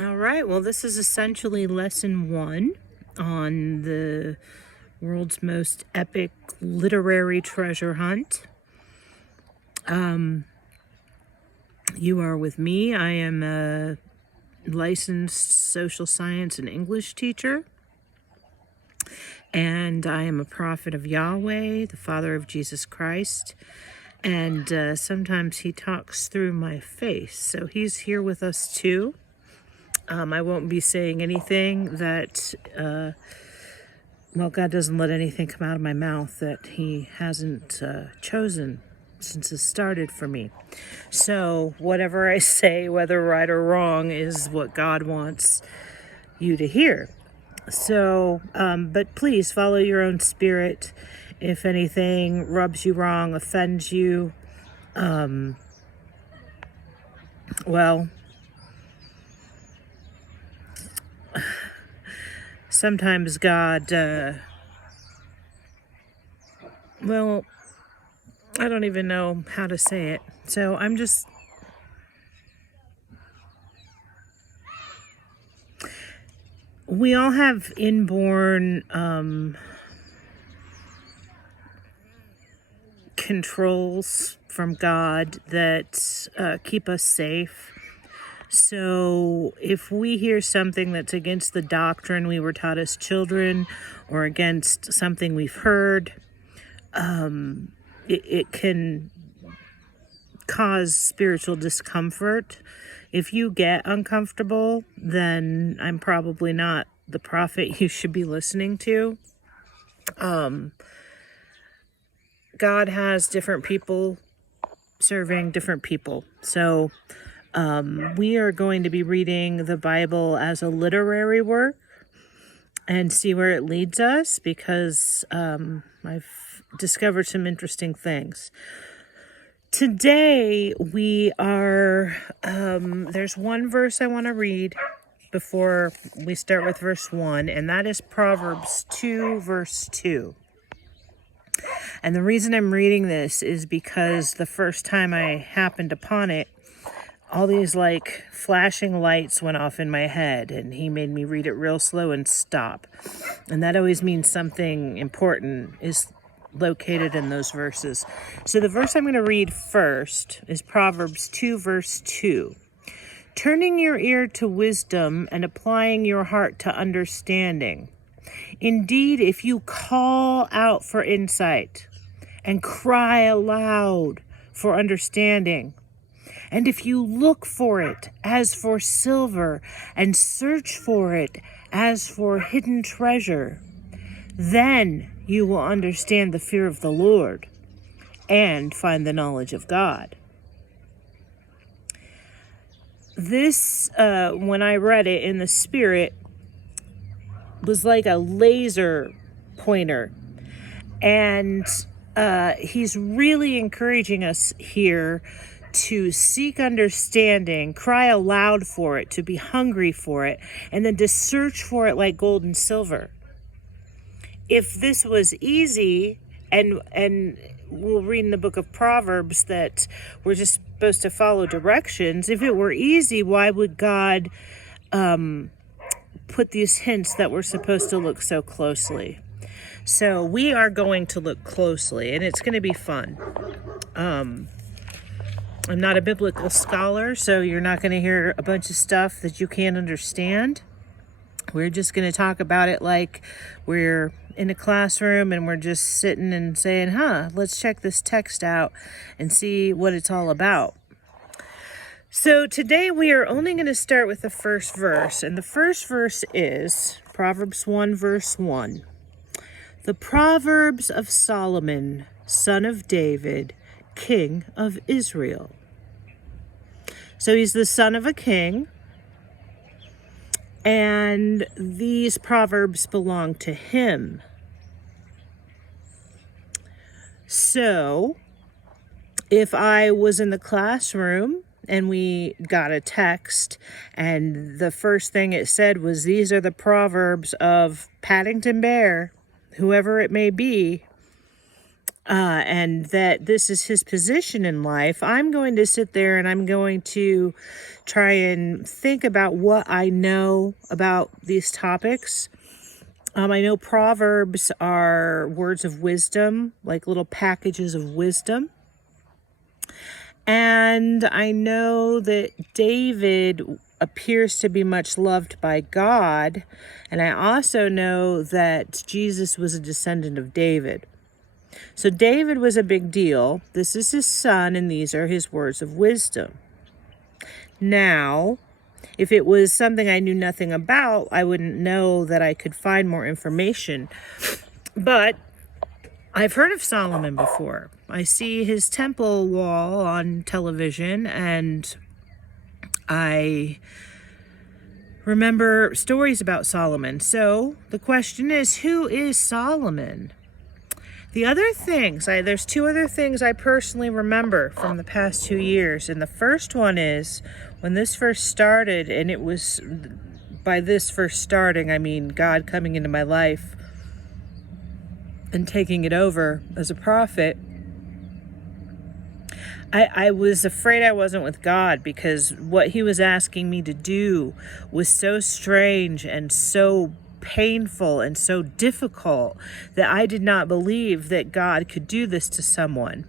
All right, well, this is essentially lesson 1 on the world's most epic literary treasure hunt. You are with me. I am a licensed social science and English teacher, and I am a prophet of Yahweh, the Father of Jesus Christ, and sometimes he talks through my face, so he's here with us too. I won't be saying anything that, God doesn't let anything come out of my mouth that he hasn't chosen since it started for me. So whatever I say, whether right or wrong, is what God wants you to hear. So, but please follow your own spirit. If anything rubs you wrong, offends you, sometimes God, I don't even know how to say it. So we all have inborn controls from God that keep us safe. So if we hear something that's against the doctrine we were taught as children, or against something we've heard, it can cause spiritual discomfort. If you get uncomfortable, then I'm probably not the prophet you should be listening to. God has different people serving different people. So we are going to be reading the Bible as a literary work and see where it leads us, because I've discovered some interesting things. Today we are, there's one verse I want to read before we start with verse 1, and that is Proverbs 2, verse 2. And the reason I'm reading this is because the first time I happened upon it, all these like flashing lights went off in my head, and he made me read it real slow and stop. And that always means something important is located in those verses. So the verse I'm going to read first is Proverbs 2, verse 2. Turning your ear to wisdom and applying your heart to understanding. Indeed, if you call out for insight and cry aloud for understanding, and if you look for it as for silver and search for it as for hidden treasure, then you will understand the fear of the Lord and find the knowledge of God. This, when I read it in the spirit, was like a laser pointer. And he's really encouraging us here to seek understanding, cry aloud for it, to be hungry for it, and then to search for it like gold and silver. If this was easy, and we'll read in the book of Proverbs that we're just supposed to follow directions. If it were easy, why would God put these hints that we're supposed to look so closely? So we are going to look closely, and it's going to be fun. I'm not a biblical scholar, so you're not going to hear a bunch of stuff that you can't understand. We're just going to talk about it like we're in a classroom and we're just sitting and saying, let's check this text out and see what it's all about. So today we are only going to start with the first verse, and the first verse is Proverbs 1, verse 1. The Proverbs of Solomon, son of David, king of Israel. So he's the son of a king, and these proverbs belong to him. So if I was in the classroom and we got a text and the first thing it said was, these are the proverbs of Paddington Bear, whoever it may be, and that this is his position in life, I'm going to sit there and I'm going to try and think about what I know about these topics. I know Proverbs are words of wisdom, like little packages of wisdom. And I know that David appears to be much loved by God. And I also know that Jesus was a descendant of David. So David was a big deal. This is his son, and these are his words of wisdom. Now, if it was something I knew nothing about, I wouldn't know that I could find more information. But I've heard of Solomon before. I see his temple wall on television, and I remember stories about Solomon. So the question is, who is Solomon? The other things, there's two other things I personally remember from the past 2 years. And the first one is when this first started, and it was, by this first starting, I mean God coming into my life and taking it over as a prophet. I was afraid I wasn't with God, because what he was asking me to do was so strange and so painful and so difficult that I did not believe that God could do this to someone.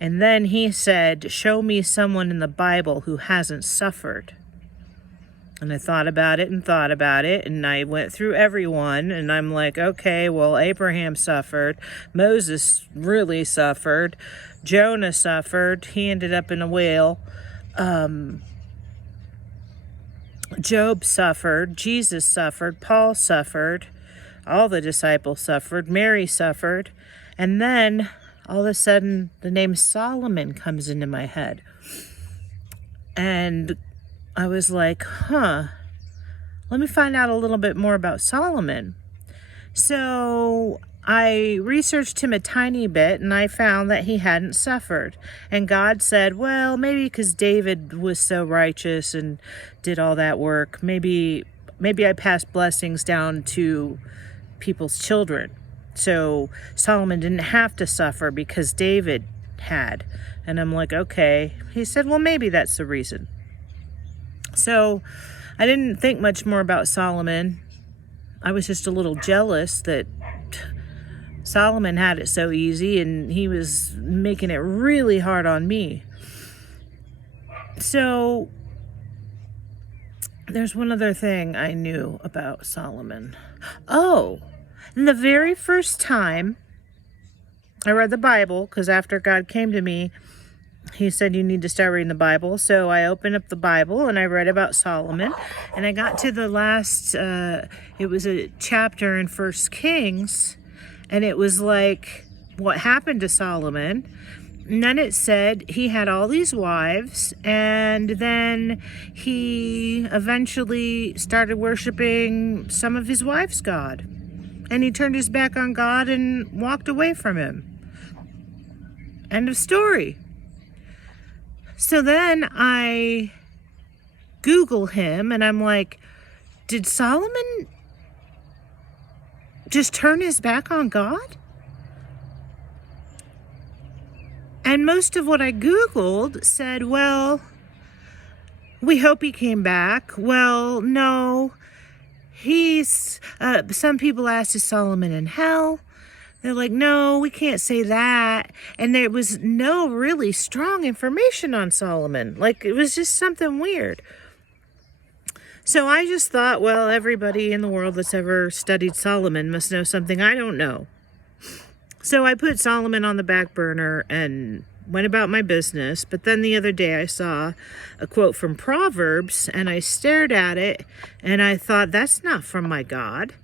And then he said, show me someone in the Bible who hasn't suffered. And I thought about it, and I went through everyone, and I'm like, okay, well, Abraham suffered, Moses really suffered, Jonah suffered, he ended up in a whale, Job suffered, Jesus suffered, Paul suffered, all the disciples suffered, Mary suffered, and then all of a sudden the name Solomon comes into my head. And I was like, let me find out a little bit more about Solomon. So I researched him a tiny bit, and I found that he hadn't suffered. And God said, well, maybe because David was so righteous and did all that work, maybe I passed blessings down to people's children. So Solomon didn't have to suffer because David had. And I'm like, okay. He said, well, maybe that's the reason. So I didn't think much more about Solomon. I was just a little jealous that Solomon had it so easy and he was making it really hard on me. So there's one other thing I knew about Solomon. Oh, and the very first time I read the Bible, because after God came to me, he said, you need to start reading the Bible. So I opened up the Bible and I read about Solomon. And I got to the last, it was a chapter in 1 Kings. And it was like what happened to Solomon. And then it said he had all these wives. And then he eventually started worshiping some of his wives' God. And he turned his back on God and walked away from him. End of story. So then I Google him and I'm like, did Solomon just turn his back on God? And most of what I Googled said, well, we hope he came back. Well, no, he's, some people asked, is Solomon in hell? They're like, no, we can't say that. And there was no really strong information on Solomon. Like, it was just something weird. So I just thought, well, everybody in the world that's ever studied Solomon must know something I don't know. So I put Solomon on the back burner and went about my business. But then the other day I saw a quote from Proverbs and I stared at it and I thought, that's not from my God.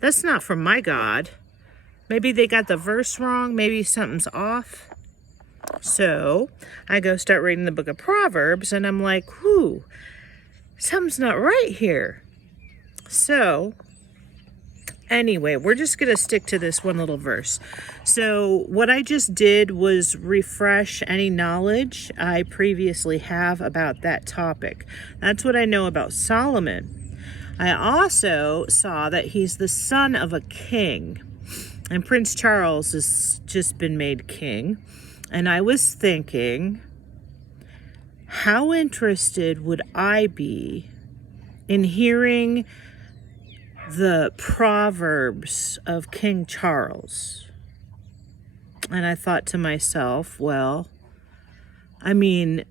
That's not from my God. Maybe they got the verse wrong. Maybe something's off. So I go start reading the book of Proverbs and I'm like, whew, something's not right here. So anyway, we're just going to stick to this one little verse. So what I just did was refresh any knowledge I previously have about that topic. That's what I know about Solomon. I also saw that he's the son of a king. And Prince Charles has just been made king. And I was thinking, how interested would I be in hearing the Proverbs of King Charles? And I thought to myself, well, I mean,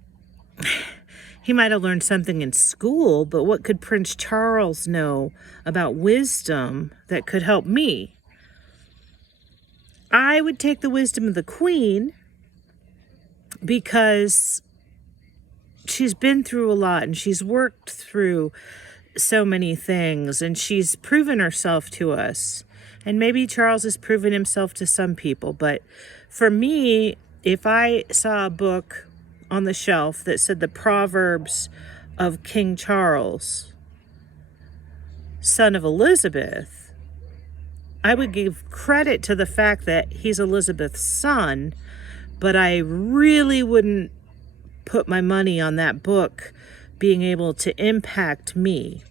he might have learned something in school, but what could Prince Charles know about wisdom that could help me? I would take the wisdom of the Queen because she's been through a lot and she's worked through so many things and she's proven herself to us. And maybe Charles has proven himself to some people, but for me, if I saw a book on the shelf that said the Proverbs of King Charles, son of Elizabeth, I would give credit to the fact that he's Elizabeth's son, but I really wouldn't put my money on that book being able to impact me,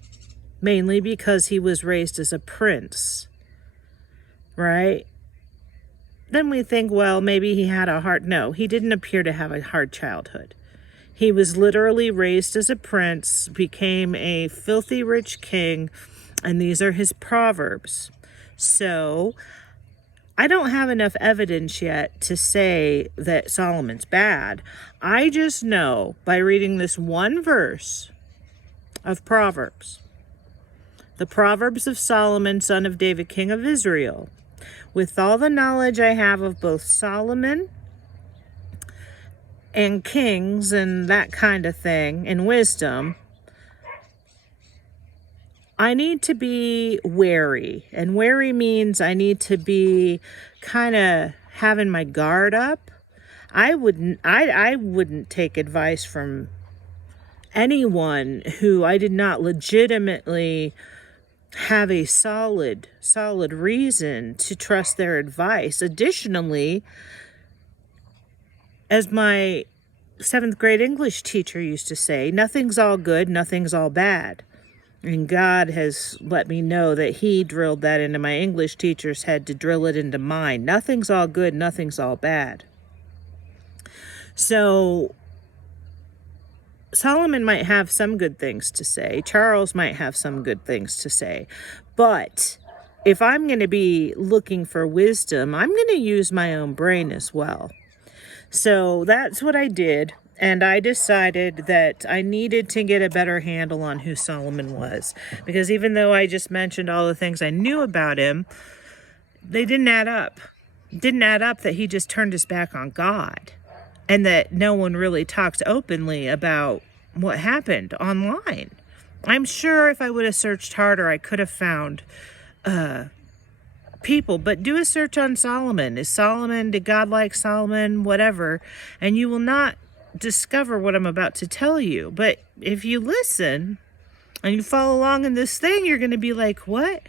mainly because he was raised as a prince, right? Then we think, well, maybe he had a hard... No, he didn't appear to have a hard childhood. He was literally raised as a prince, became a filthy rich king, and these are his proverbs. So I don't have enough evidence yet to say that Solomon's bad. I just know by reading this one verse of Proverbs, the Proverbs of Solomon, son of David, king of Israel, with all the knowledge I have of both Solomon and kings and that kind of thing, and wisdom, I need to be wary. And wary means I need to be kind of having my guard up. I wouldn't take advice from anyone who I did not legitimately have a solid reason to trust their advice. Additionally, as my 7th grade English teacher used to say, nothing's all good, nothing's all bad. And God has let me know that he drilled that into my English teacher's head to drill it into mine. Nothing's all good, nothing's all bad. So Solomon might have some good things to say. Charles might have some good things to say. But if I'm going to be looking for wisdom, I'm going to use my own brain as well. So that's what I did. And I decided that I needed to get a better handle on who Solomon was. Because even though I just mentioned all the things I knew about him, they didn't add up. It didn't add up that he just turned his back on God. And that no one really talks openly about what happened online. I'm sure if I would have searched harder, I could have found people. But do a search on Solomon. Did God like Solomon? Whatever. And you will not discover what I'm about to tell you. But if you listen and you follow along in this thing, you're going to be like, what?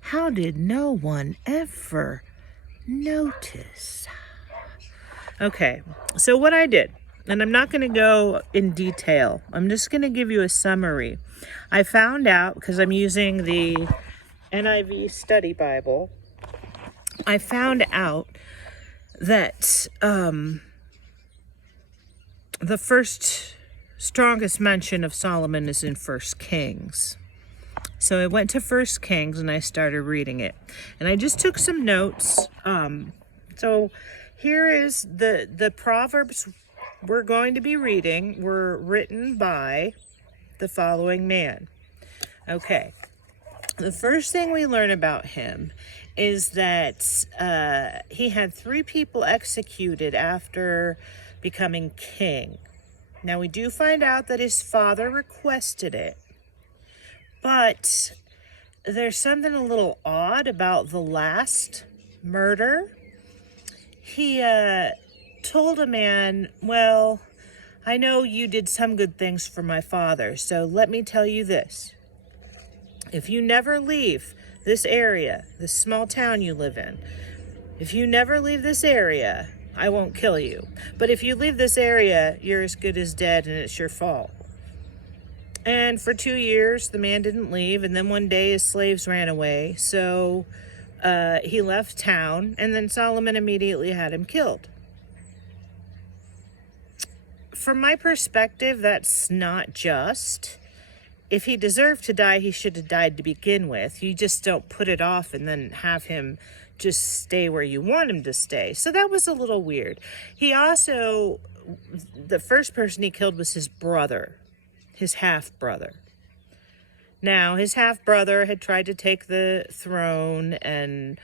How did no one ever notice? Okay, so what I did, and I'm not going to go in detail, I'm just going to give you a summary. I found out, because I'm using the NIV Study Bible, I found out that the first strongest mention of Solomon is in 1 Kings. So I went to 1 Kings and I started reading it. And I just took some notes. So here is the Proverbs we're going to be reading were written by the following man. Okay. The first thing we learn about him is that he had 3 people executed after becoming king. Now we do find out that his father requested it, but there's something a little odd about the last murder. He told a man, well, I know you did some good things for my father, so let me tell you this. If you never leave this area, this small town you live in, if you never leave this area, I won't kill you. But if you leave this area, you're as good as dead and it's your fault. And for 2 years, the man didn't leave. And then one day his slaves ran away. So he left town, and then Solomon immediately had him killed. From my perspective, that's not just. If he deserved to die, he should have died to begin with. You just don't put it off and then have him just stay where you want him to stay. So that was a little weird. He also, the first person he killed was his brother, his half-brother. Now, his half-brother had tried to take the throne and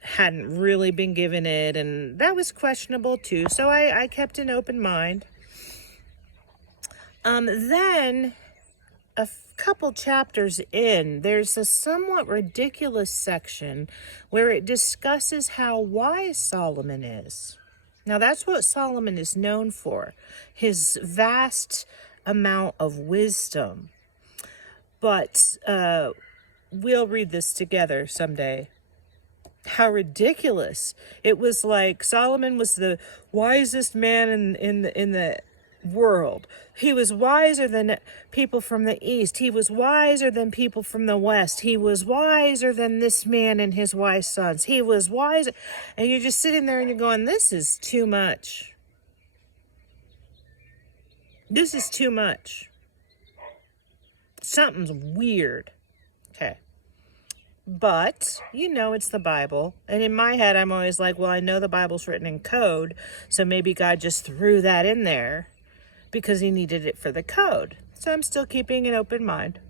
hadn't really been given it, and that was questionable too. So I kept an open mind. Then, a couple chapters in, there's a somewhat ridiculous section where it discusses how wise Solomon is. Now, that's what Solomon is known for, his vast amount of wisdom. But we'll read this together someday. How ridiculous. It was like Solomon was the wisest man in the world. He was wiser than people from the east. He was wiser than people from the west. He was wiser than this man and his wise sons. He was wiser. And you're just sitting there and you're going, this is too much. This is too much. Something's weird. Okay. But, it's the Bible. And in my head, I'm always like, well, I know the Bible's written in code, so maybe God just threw that in there because he needed it for the code. So I'm still keeping an open mind.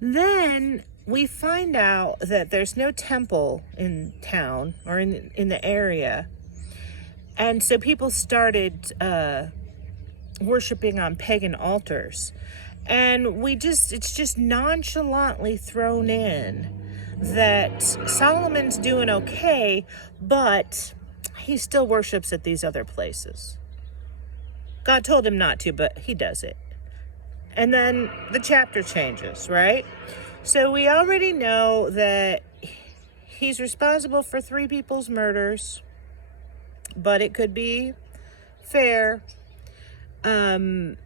Then we find out that there's no temple in town or in the area. And so people started worshiping on pagan altars. And it's just nonchalantly thrown in that Solomon's doing okay, but he still worships at these other places. God told him not to, but he does it. And then the chapter changes, right? So we already know that he's responsible for 3 people's murders, but it could be fair. The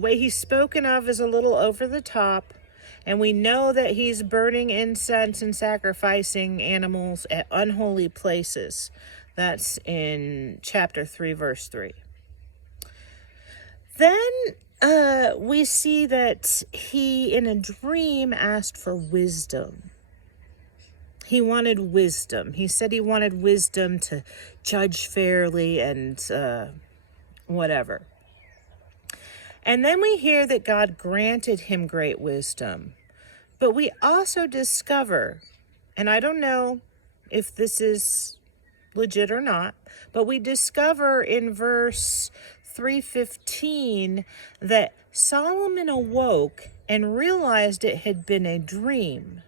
way he's spoken of is a little over the top, and we know that he's burning incense and sacrificing animals at unholy places. That's in chapter 3, verse 3. Then we see that he, in a dream, asked for wisdom. He wanted wisdom. He said he wanted wisdom to judge fairly and whatever. And then we hear that God granted him great wisdom. But we also discover, and I don't know if this is legit or not, but we discover in verse 3:15 that Solomon awoke and realized it had been a dream.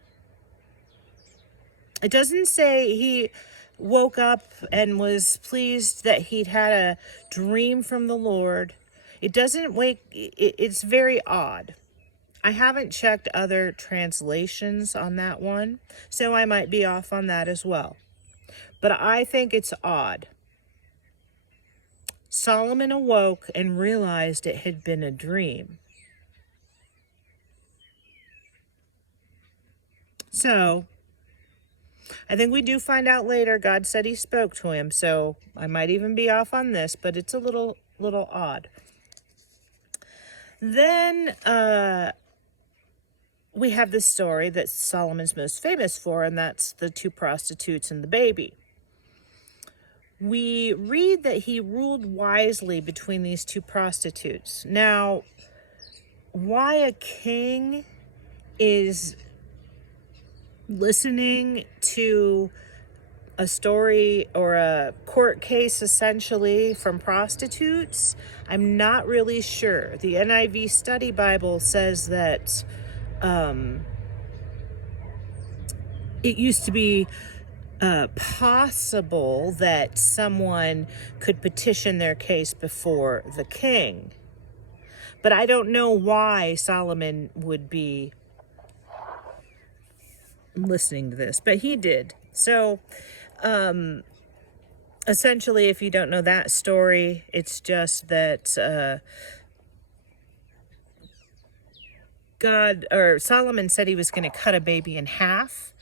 It doesn't say he woke up and was pleased that he'd had a dream from the Lord. It doesn't it's very odd. I haven't checked other translations on that one, so I might be off on that as well. But I think it's odd. Solomon awoke and realized it had been a dream. So, I think we do find out later God said he spoke to him, so I might even be off on this, but it's a little odd. Then we have this story that Solomon's most famous for, and that's the 2 prostitutes and the baby. We read that he ruled wisely between these 2 prostitutes. Now, why a king is listening to a story or a court case essentially from prostitutes, I'm not really sure. The NIV Study Bible says that it used to be possible that someone could petition their case before the king. But I don't know why Solomon would be listening to this, but he did. So, essentially, if you don't know that story, it's just that Solomon said he was going to cut a baby in half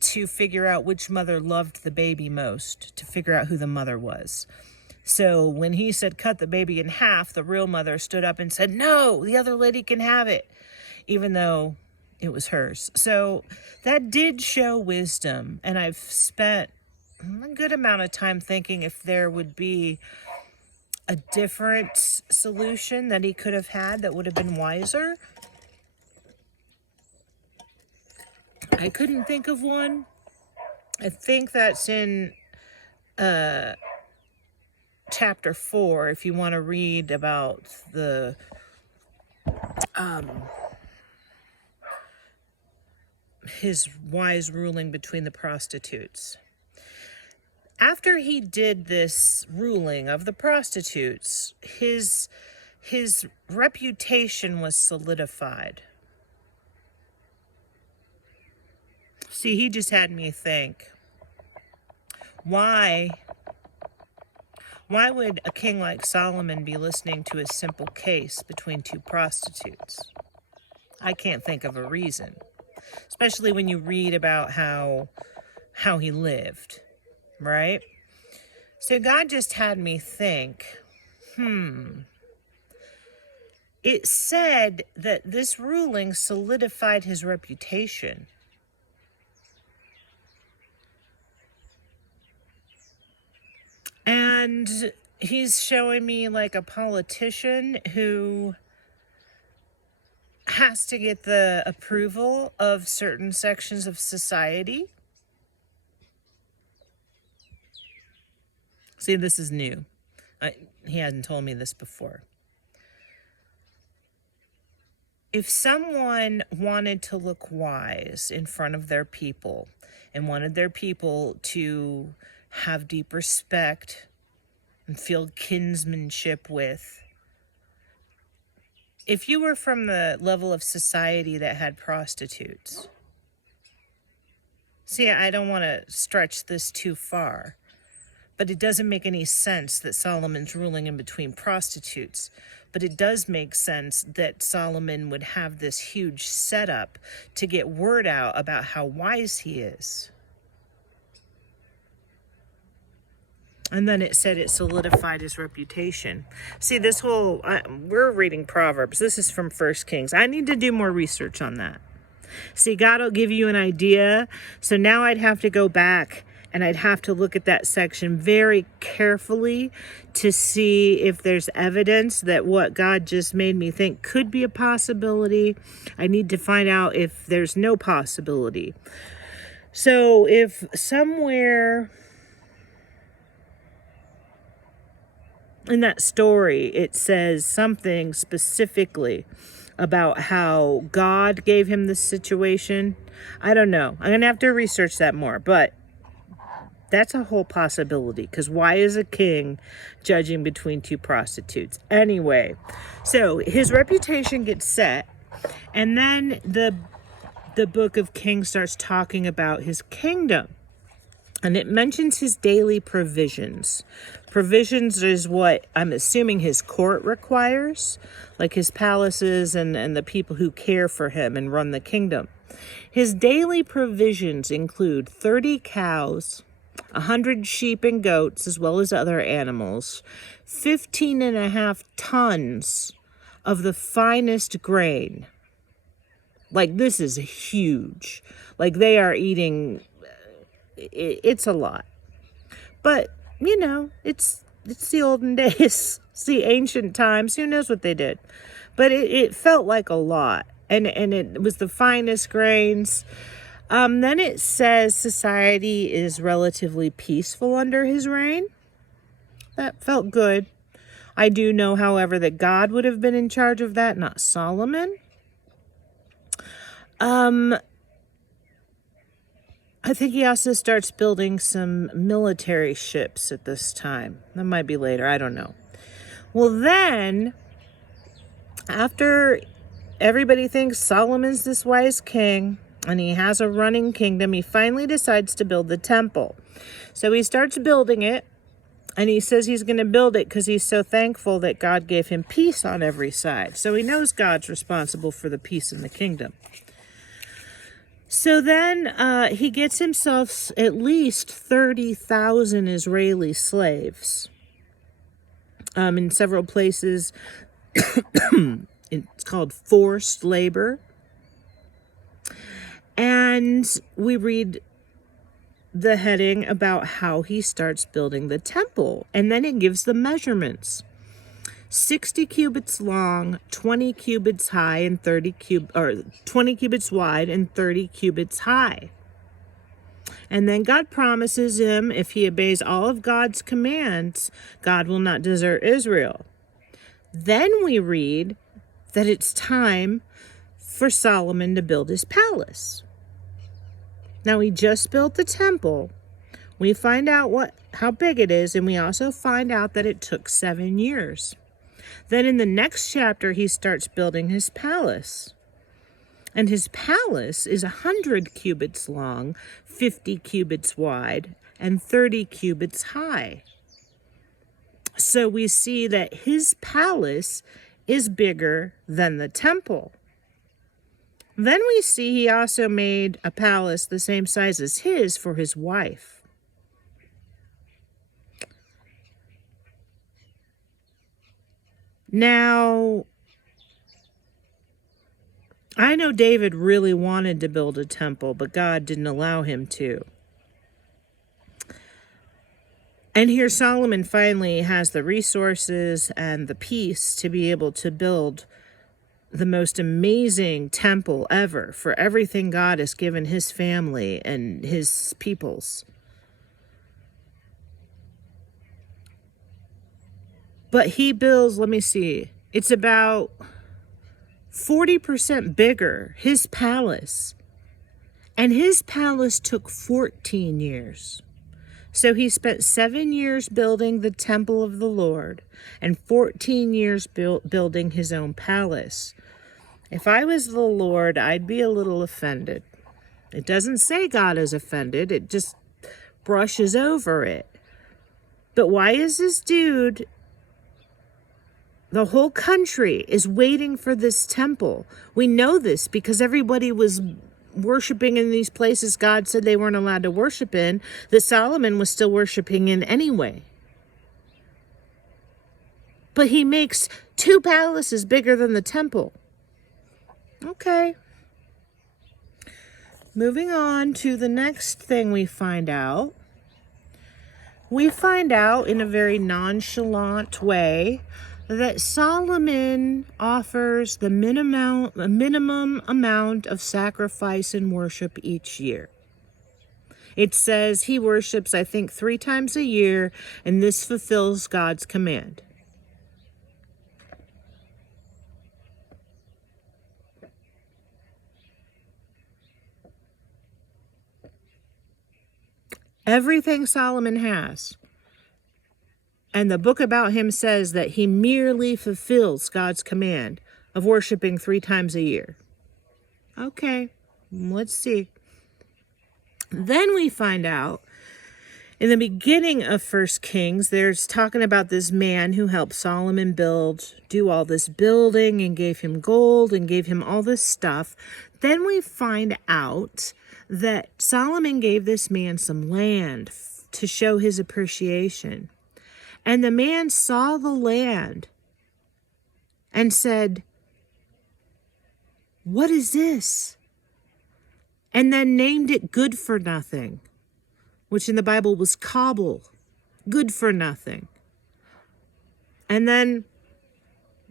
to figure out which mother loved the baby most, to figure out who the mother was. So when he said cut the baby in half, the real mother stood up and said, no, the other lady can have it, even though it was hers. So that did show wisdom. And I've spent a good amount of time thinking if there would be a different solution that he could have had that would have been wiser. I couldn't think of one. I think that's in chapter 4, if you want to read about the his wise ruling between the prostitutes. After he did this ruling of the prostitutes, his reputation was solidified. See, he just had me think, why would a king like Solomon be listening to a simple case between two prostitutes? I can't think of a reason, especially when you read about how he lived, right? So God just had me think, it said that this ruling solidified his reputation. And he's showing me like a politician who has to get the approval of certain sections of society. See, this is new. He hadn't told me this before. If someone wanted to look wise in front of their people and wanted their people to have deep respect and feel kinsmanship with, if you were from the level of society that had prostitutes, see, I don't want to stretch this too far, but it doesn't make any sense that Solomon's ruling in between prostitutes. But it does make sense that Solomon would have this huge setup to get word out about how wise he is. And then it said it solidified his reputation. See, this whole, we're reading Proverbs. This is from 1 Kings. I need to do more research on that. See, God will give you an idea. So now I'd have to go back and I'd have to look at that section very carefully to see if there's evidence that what God just made me think could be a possibility. I need to find out if there's no possibility. So if somewhere in that story it says something specifically about how God gave him this situation, I don't know. I'm going to have to research that more, but that's a whole possibility, because why is a king judging between two prostitutes? Anyway, so his reputation gets set, and then the book of Kings starts talking about his kingdom. And it mentions his daily provisions. Provisions is what I'm assuming his court requires, like his palaces and the people who care for him and run the kingdom. His daily provisions include 30 cows, 100 sheep and goats, as well as other animals, 15.5 tons of the finest grain. Like, this is huge. Like, they are eating, it's a lot. But, you know, it's the olden days. It's the ancient times. Who knows what they did? But it felt like a lot. And it was the finest grains. Then it says society is relatively peaceful under his reign. That felt good. I do know, however, that God would have been in charge of that, not Solomon. I think he also starts building some military ships at this time. That might be later. I don't know. Well, then, after everybody thinks Solomon's this wise king and he has a running kingdom, he finally decides to build the temple. So he starts building it. And he says he's going to build it because he's so thankful that God gave him peace on every side. So he knows God's responsible for the peace in the kingdom. So then he gets himself at least 30,000 Israeli slaves. In several places, it's called forced labor. And we read the heading about how he starts building the temple. And then it gives the measurements. 60 cubits long, 20 cubits high, and 20 cubits wide and 30 cubits high. And then God promises him, if he obeys all of God's commands, God will not desert Israel. Then we read that it's time for Solomon to build his palace. Now, he just built the temple. We find out how big it is, and we also find out that it took 7 years. Then in the next chapter, he starts building his palace. And his palace is 100 cubits long, 50 cubits wide, and 30 cubits high. So we see that his palace is bigger than the temple. Then we see he also made a palace the same size as his for his wife. Now, I know David really wanted to build a temple, but God didn't allow him to. And here Solomon finally has the resources and the peace to be able to build the most amazing temple ever for everything God has given his family and his peoples. But he builds, let me see, it's about 40% bigger, his palace. And his palace took 14 years. So he spent 7 years building the temple of the Lord and 14 years building his own palace. If I was the Lord, I'd be a little offended. It doesn't say God is offended. It just brushes over it. But why is this dude, the whole country is waiting for this temple? We know this because everybody was worshiping in these places God said they weren't allowed to worship in, that Solomon was still worshiping in anyway. But he makes 2 palaces bigger than the temple. Okay. Moving on to the next thing we find out. We find out in a very nonchalant way that Solomon offers the minimum amount of sacrifice and worship each year. It says he worships, I think, 3 times a year, and this fulfills God's command. Everything Solomon has. And the book about him says that he merely fulfills God's command of worshiping 3 times a year. Okay, let's see. Then we find out in the beginning of 1 Kings, there's talking about this man who helped Solomon do all this building and gave him gold and gave him all this stuff. Then we find out that Solomon gave this man some land to show his appreciation. And the man saw the land and said, "What is this?" And then named it good for nothing, which in the Bible was cobble, good for nothing. And then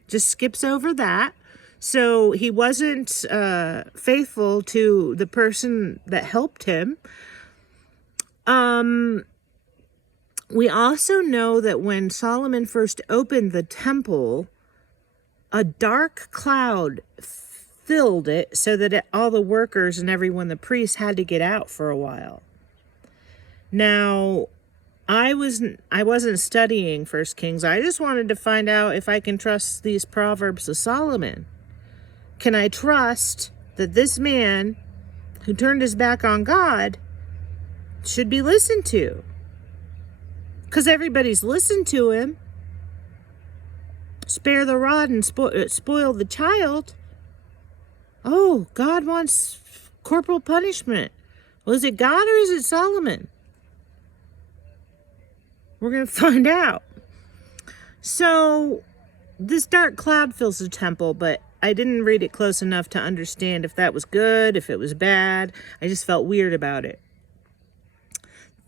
just skips over that. So he wasn't faithful to the person that helped him. We also know that when Solomon first opened the temple, a dark cloud filled it so that all the workers and everyone, the priests, had to get out for a while. Now, I wasn't studying 1 Kings. I just wanted to find out if I can trust these Proverbs of Solomon. Can I trust that this man who turned his back on God should be listened to? because everybody's listened to him. Spare the rod and spoil the child. Oh, God wants corporal punishment. Well, is it God or is it Solomon? We're going to find out. So, this dark cloud fills the temple, but I didn't read it close enough to understand if that was good, if it was bad. I just felt weird about it.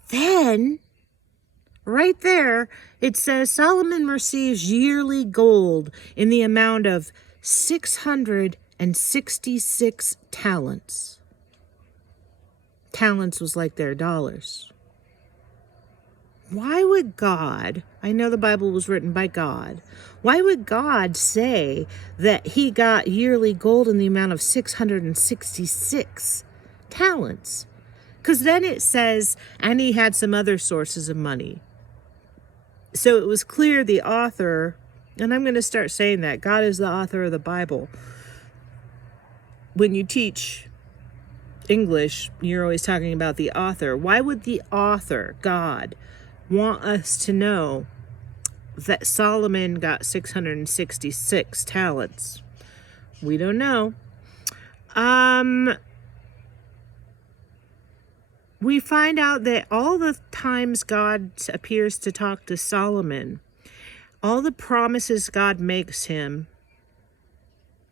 Then, right there, it says Solomon receives yearly gold in the amount of 666 talents. Talents was like their dollars. Why would God, I know the Bible was written by God, why would God say that he got yearly gold in the amount of 666 talents? Because then it says, and he had some other sources of money. So it was clear the author, and I'm going to start saying that, God is the author of the Bible. When you teach English, you're always talking about the author. Why would the author, God, want us to know that Solomon got 666 talents? We don't know. We find out that all the times God appears to talk to Solomon, all the promises God makes him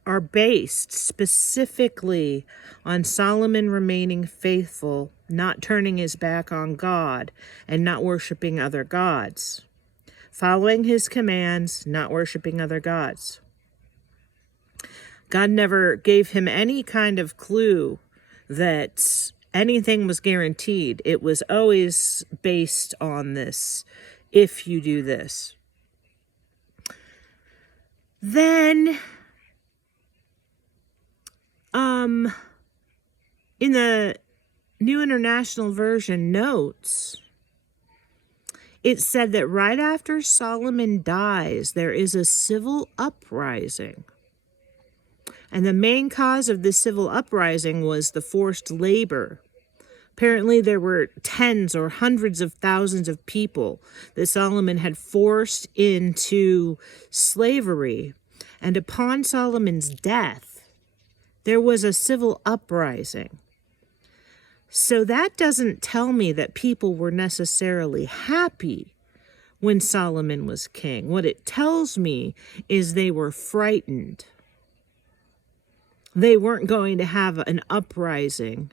are based specifically on Solomon remaining faithful, not turning his back on God, and not worshiping other gods. Following his commands, not worshiping other gods. God never gave him any kind of clue that anything was guaranteed. It was always based on this, if you do this. Then, in the New International Version notes, it said that right after Solomon dies, there is a civil uprising. And the main cause of this civil uprising was the forced labor. Apparently there were tens or hundreds of thousands of people that Solomon had forced into slavery. And upon Solomon's death, there was a civil uprising. So that doesn't tell me that people were necessarily happy when Solomon was king. What it tells me is they were frightened. They weren't going to have an uprising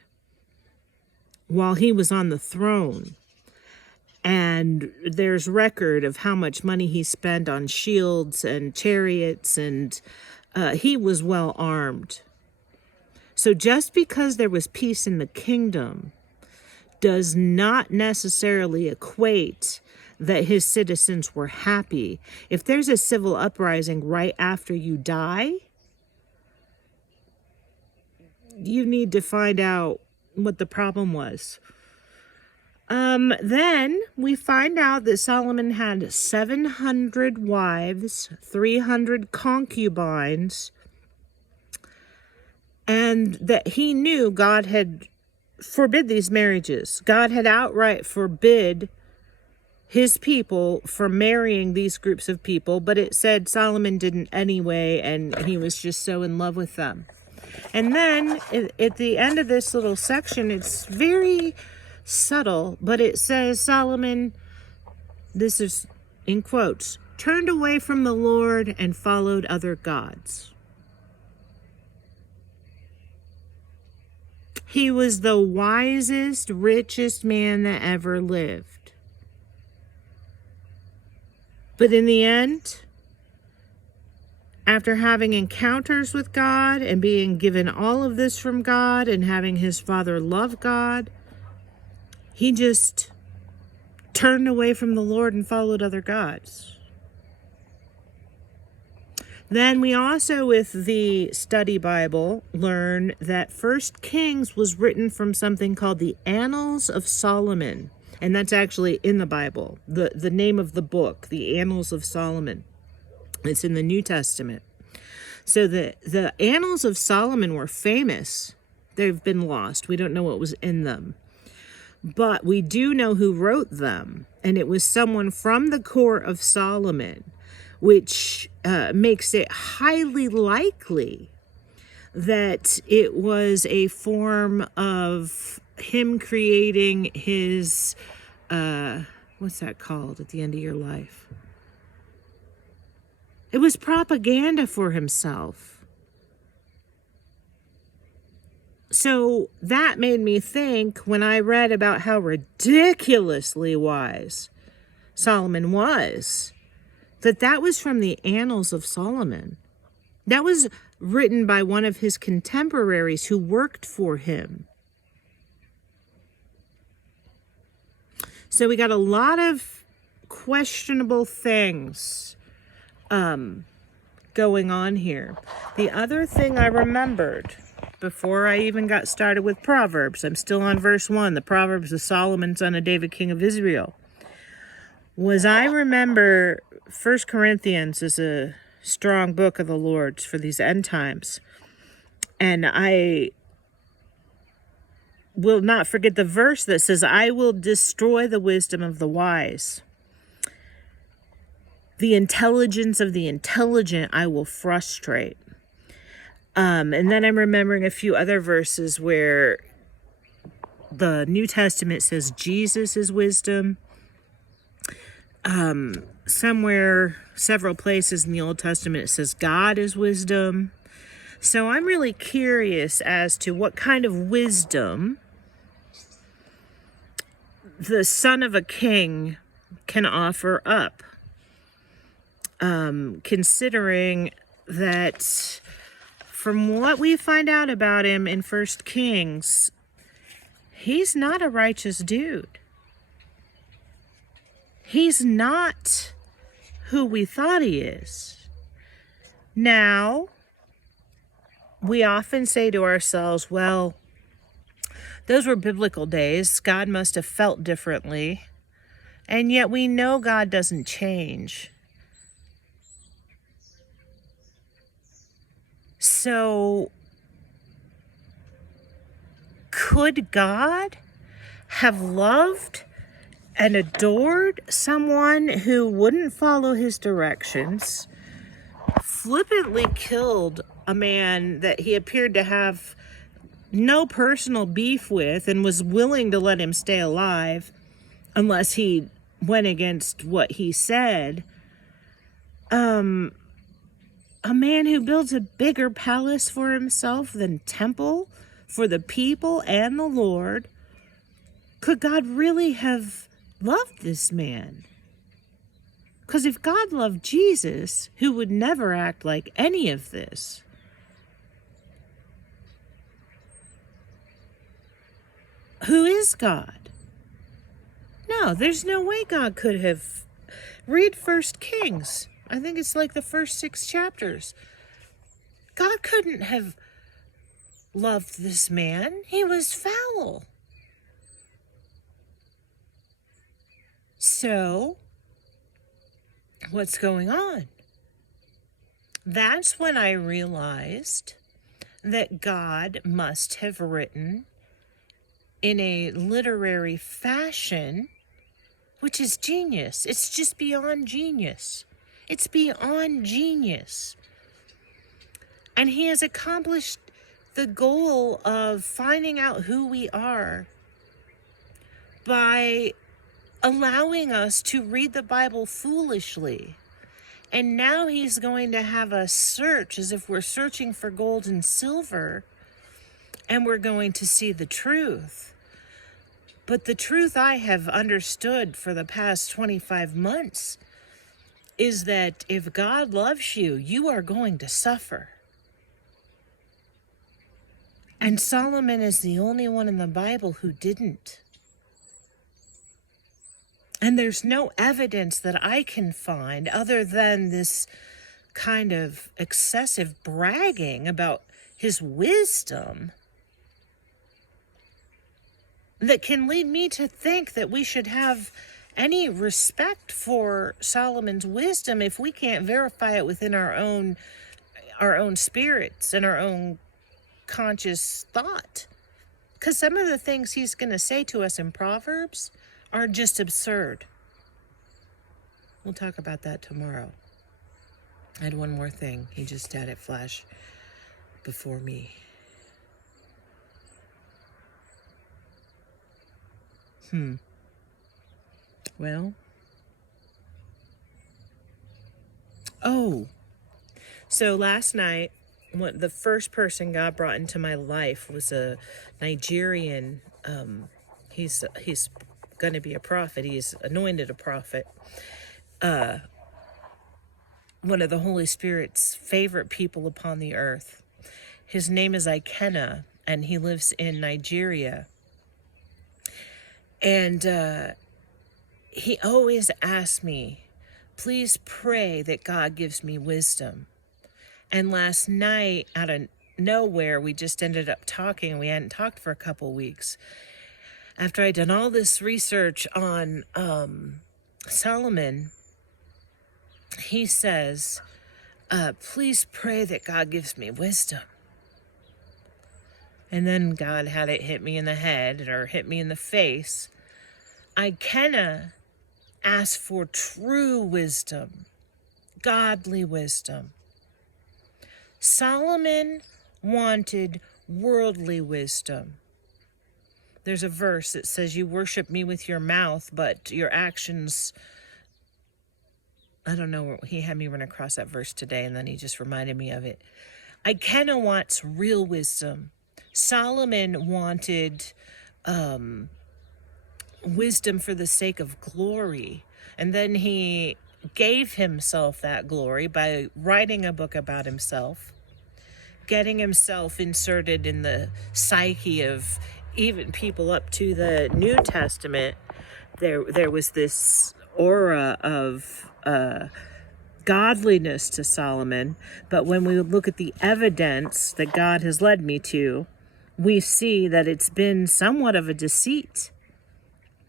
while he was on the throne. And there's record of how much money he spent on shields and chariots, and he was well armed. So just because there was peace in the kingdom does not necessarily equate that his citizens were happy. If there's a civil uprising right after you die, you need to find out what the problem was. Then we find out that Solomon had 700 wives, 300 concubines, and that he knew God had forbid these marriages. God had outright forbid his people from marrying these groups of people, but it said Solomon didn't anyway, and he was just so in love with them. And then at the end of this little section, it's very subtle, but it says Solomon, this is in quotes, turned away from the Lord and followed other gods. He was the wisest, richest man that ever lived. But in the end, after having encounters with God and being given all of this from God and having his father love God, he just turned away from the Lord and followed other gods. Then we also, with the study Bible, learn that 1 Kings was written from something called the Annals of Solomon. And that's actually in the Bible, the name of the book, the Annals of Solomon. It's in the New Testament. So the Annals of Solomon were famous. They've been lost. We don't know what was in them. but we do know who wrote them, and it was someone from the court of Solomon, which makes it highly likely that it was a form of him creating his, what's that called at the end of your life? It was propaganda for himself. So that made me think, when I read about how ridiculously wise Solomon was, that was from the Annals of Solomon. That was written by one of his contemporaries who worked for him. So we got a lot of questionable things going on here. The other thing I remembered before I even got started with Proverbs, I'm still on verse 1, the Proverbs of Solomon, son of David, king of Israel, was I remember 1 Corinthians is a strong book of the Lord's for these end times. And I will not forget the verse that says, I will destroy the wisdom of the wise. The intelligence of the intelligent I will frustrate. And then I'm remembering a few other verses where the New Testament says Jesus is wisdom. Somewhere, several places in the Old Testament, it says God is wisdom. So I'm really curious as to what kind of wisdom the son of a king can offer up. Considering that from what we find out about him in 1 Kings, he's not a righteous dude. He's not who we thought he is. Now, we often say to ourselves, well, those were biblical days. God must have felt differently. And yet we know God doesn't change. So, could God have loved and adored someone who wouldn't follow his directions, flippantly killed a man that he appeared to have no personal beef with and was willing to let him stay alive unless he went against what he said? A man who builds a bigger palace for himself than temple for the people and the Lord. Could God really have loved this man? Because if God loved Jesus, who would never act like any of this, who is God? No, there's no way God could have. Read 1 Kings. I think it's like the first 6 chapters. God couldn't have loved this man. He was foul. So, what's going on? That's when I realized that God must have written in a literary fashion, which is genius. It's just beyond genius. It's beyond genius. And he has accomplished the goal of finding out who we are by allowing us to read the Bible foolishly. And now he's going to have us search as if we're searching for gold and silver, and we're going to see the truth. But the truth I have understood for the past 25 months is that if God loves you, you are going to suffer. And Solomon is the only one in the Bible who didn't. And there's no evidence that I can find other than this kind of excessive bragging about his wisdom that can lead me to think that we should have any respect for Solomon's wisdom if we can't verify it within our own spirits and our own conscious thought. Because some of the things he's going to say to us in Proverbs are just absurd. We'll talk about that tomorrow. I had one more thing. He just had it flash before me. Well. Oh. So last night, the first person God brought into my life was a Nigerian. He's going to be a prophet. He's anointed a prophet. One of the Holy Spirit's favorite people upon the earth. His name is Ikenna, and he lives in Nigeria. And he always asks me, please pray that God gives me wisdom. And last night, out of nowhere, we just ended up talking. We hadn't talked for a couple weeks. After I'd done all this research on Solomon, he says, please pray that God gives me wisdom. And then God had it hit me in the head or hit me in the face. I cannot ask for true wisdom, godly wisdom. Solomon wanted worldly wisdom. There's a verse that says, you worship me with your mouth, but your actions... I don't know, he had me run across that verse today, and then he just reminded me of it. Ikenna wants real wisdom. Solomon wanted wisdom for the sake of glory. And then he gave himself that glory by writing a book about himself, getting himself inserted in the psyche of even people up to the New Testament. There was this aura of godliness to Solomon, but when we look at the evidence that God has led me to, we see that it's been somewhat of a deceit.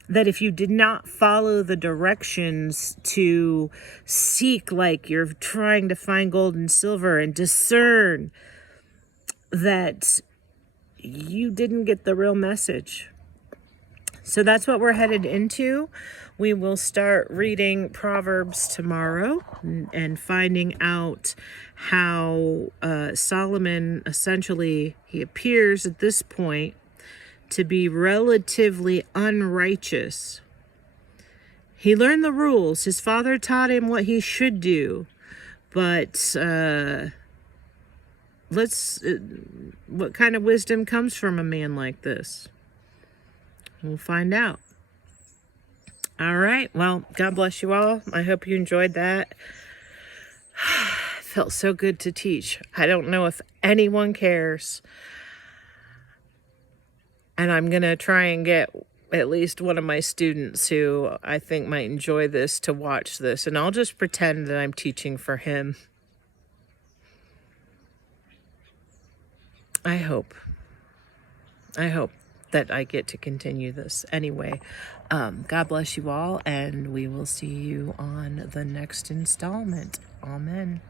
That if you did not follow the directions to seek, like you're trying to find gold and silver, and discern, that you didn't get the real message. So that's what we're headed into. We will start reading Proverbs tomorrow and finding out how Solomon, essentially, he appears at this point to be relatively unrighteous. He learned the rules. His father taught him what he should do. But what kind of wisdom comes from a man like this? We'll find out. All right. Well, God bless you all. I hope you enjoyed that. It felt so good to teach. I don't know if anyone cares. And I'm going to try and get at least one of my students who I think might enjoy this to watch this. And I'll just pretend that I'm teaching for him. I hope that I get to continue this. Anyway, God bless you all, and we will see you on the next installment. Amen.